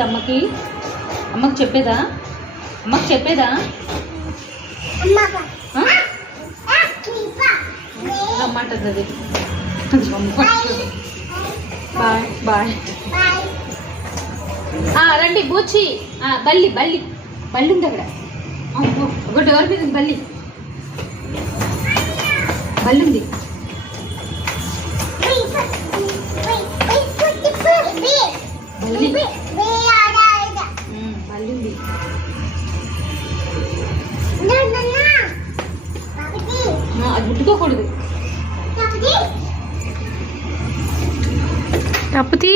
చెప్పేదా అమ్మకి? అమ్మకి చెప్పేదా? అమ్మకి చెప్పేదా? రమ్మంటుంది అది. Bye bye. రండి బూచి. బల్లి బల్లి బల్లి ఉంది అక్కడ. ఒక డోర్ మీద ఉంది బల్లి. బల్లి ఉంది. బల్లి బల్లి ఉంది. అది ముట్టుకోకూడదు. తప్పుతీ